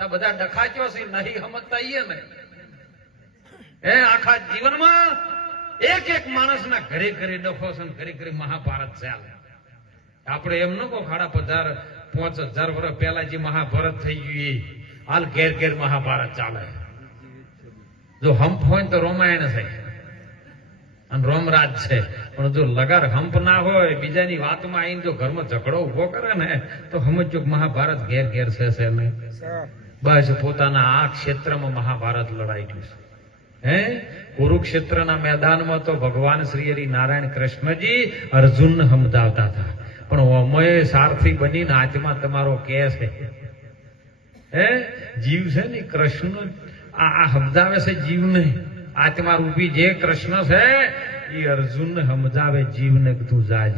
આ બધા ડખાચ્યો છે, નહીં સમજતા ઈએ ને એ આખા જીવનમાં એક એક માણસના ઘરે ઘરે ડખો છે ઘરે ઘરે મહાભારત ચાલે. આપણે એમ ન કહો ખાડા પધાર પાંચ હજાર વર્ષ પહેલા જે મહાભારત થઈ ગયું એ, હાલ ઘેર ઘેર મહાભારત ચાલે. જો હંપ હોય તો રામાયણ થાય અને રોમરાજ છે. પણ જો લગાર હંપ ના હોય, બીજાની વાતમાં આવીને જો ઘરમાં ઝઘડો ઊભો કરે ને, તો સમજો મહાભારત ઘેર ઘેર છે ને. બસ પોતાના આ ક્ષેત્રમાં મહાભારત લડાઈ છે હે? કુરુક્ષેત્રના મેદાનમાં તો ભગવાન શ્રી હરિ નારાયણ કૃષ્ણજી અર્જુન હમદાવતા હતા. પણ અમય સારથી બનીને આજમાં તમારો કે છે. હે? જીવ છે ને કૃષ્ણ આ આ છે છે નહીં આત્મા રૂપી જે કૃષ્ણ છે એ અર્જુન હમજાવે જીવને તું જાજ.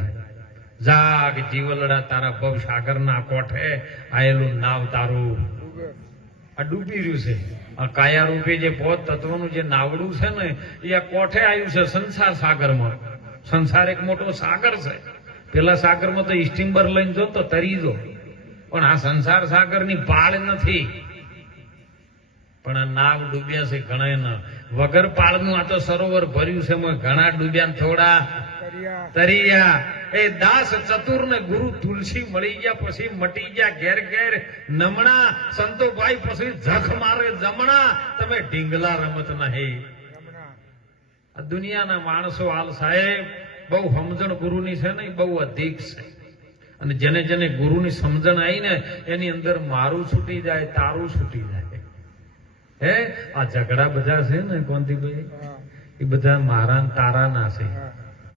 જાગ જીવલડા તારા ભવ સાગરના કોઠે આયેલું નાવ તારું. આ ડૂબી રહ્યું છે. આ કાયા રૂપે જે પોત તત્વનું જે નાવડું છે ને, એ આ કોઠે આવ્યું છે સંસાર સાગરમાં. સંસાર એક મોટો સાગર છે. પેલા સાગરમાં તો સ્ટીમ્બર લઈને જો તો તરી જો. પણ આ સંસાર સાગરની પાળ નથી. પણ આ નાવ ડૂબ્યા છે ઘણા વગર પાળનું આ તો સરોવર ભર્યું છે એમાં ઘણા ડૂબ્યા થોડા તરિયા. એ દાસ ચતુર ને ગુરુ તુલસી મળી ગયા પછી મટી ગયા ઘેર ઘેર. નમણા સંતોભાઈ પછી જખ મારે જમણા. તમે ઢીંગલા રમત નહીં આ દુનિયાના માણસો હાલ સાહેબ બહુ સમજણ ગુરુની છે ને બહુ અધિક છે. અને જેને જેને ગુરુની સમજણ આવી ને એની અંદર મારું છૂટી જાય તારું છૂટી જાય. હે આ ઝઘડા બધા છે ને કોંતીભાઈ એ બધા મારા તારા ના છે.